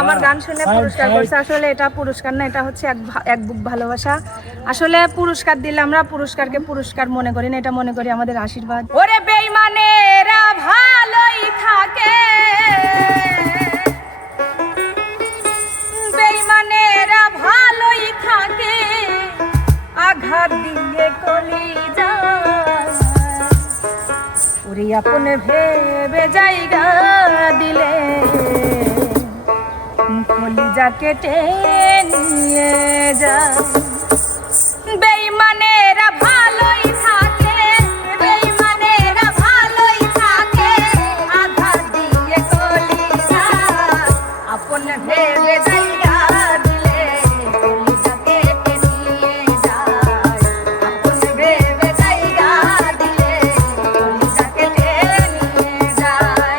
আমার গান শুনে পুরস্কার করছে। আসলে এটা পুরস্কার না, এটা হচ্ছে এক বুক ভালোবাসা। আসলে পুরস্কার দিলে আমরা পুরস্কারকে পুরস্কার মনে করি না, এটা মনে করি আমাদের আশীর্বাদ। ওরে বেঈমানেরা ভালোই থাকে, বেঈমানেরা ভালোই থাকে, আঘাত দিয়ে কলিজা ওরে আপনে ভেবে জায়গা দিলে কলিজা কেটে নিয়ে যায়। বেঈমানেরা ভালোই থাকে, বেঈমানেরা ভালোই থাকে, আঘাত দিয়ে কলিজা আপনে ভেবে জায়গা দিলে কলিজা কেটে নিয়ে যায়। আপনে ভেবে জায়গা দিলে কলিজা কেটে নিয়ে যায়।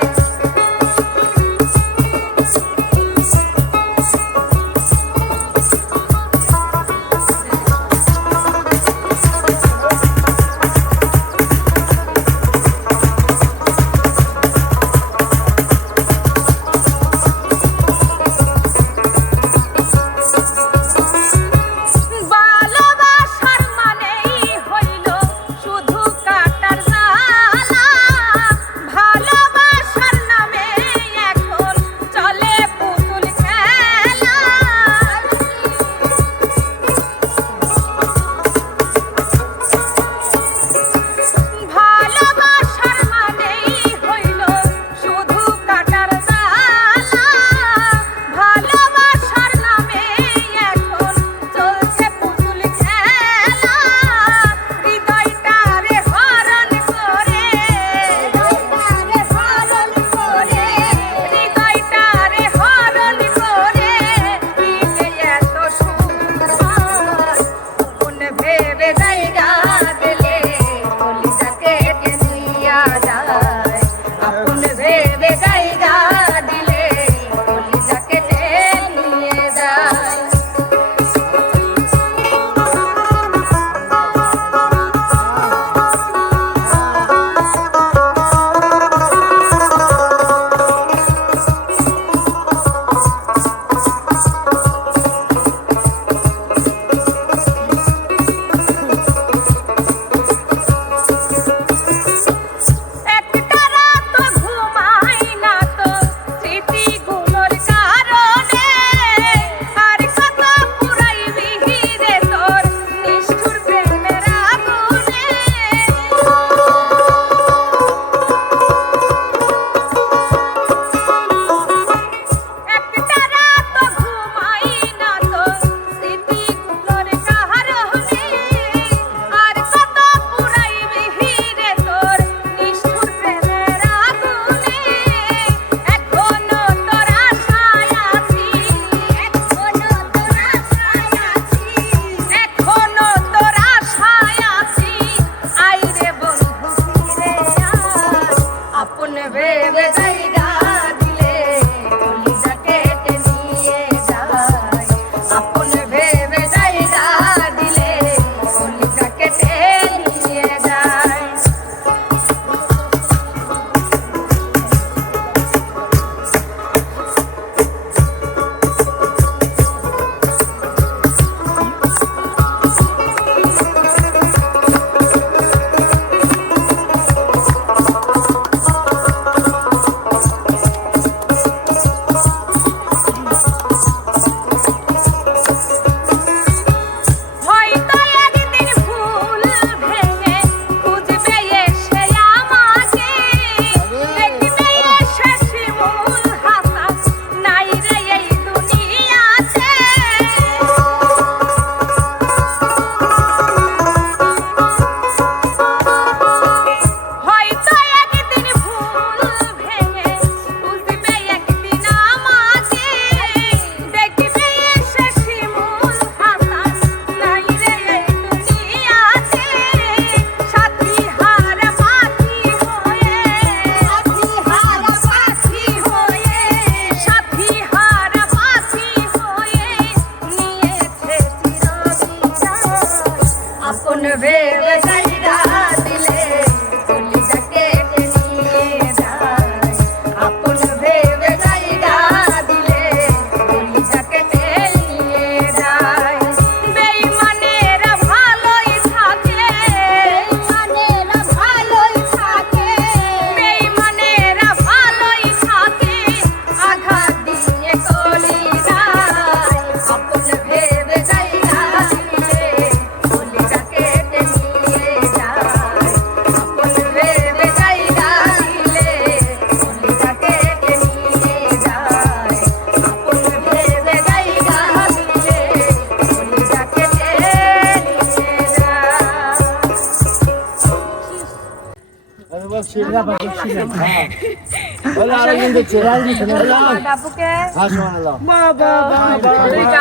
আপুকে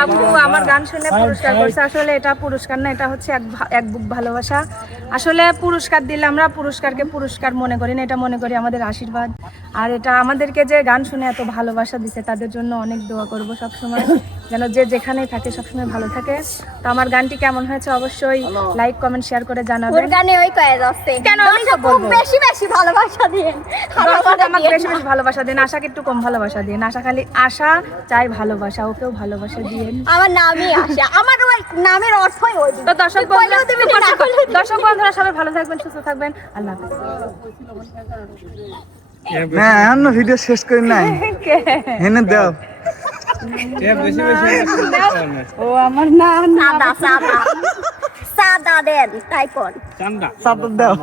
আপু আমার গান শুনে পুরস্কার করছে। আসলে এটা পুরস্কার না, এটা হচ্ছে এক বুক ভালোবাসা। আসলে পুরস্কার দিলে আমরা পুরস্কারকে পুরস্কার মনে করি না, এটা মনে করি আমাদের আশীর্বাদ। আর এটা আমাদেরকে যে গান শুনে এত ভালোবাসা দিছে তাদের জন্য অনেক দোয়া করব সবসময়, যেন যে যেখানেই থাকে সবসময় ভালো থাকে। তো আমার গানটি কেমন হয়েছে অবশ্যই লাইক কমেন্ট শেয়ার করে জানাবেন। ওর গানে ওই কয়ে যাচ্ছে কেন আমি সব বলবো, বেশি বেশি ভালোবাসা দিন, আমাকে বেশি বেশি ভালোবাসা দিন, আশাকে একটু কম ভালোবাসা দিন। আশা খালি আশা চাই ভালোবাসা, ওকেও ভালোবাসা দিন। আমার নামই আশা, আমার ওই নামের অর্থই ওই। তো দর্শক বন্ধুরা সবাই ভালো থাকবেন, সুস্থ থাকবেন, আল্লাহ হাফেজ। না এখন ভিডিও শেষ করি নাই, হেনে দাও। ও আমার নাম সাদা সাদা সাদা দেন তাই কোন চাঁদা দাও।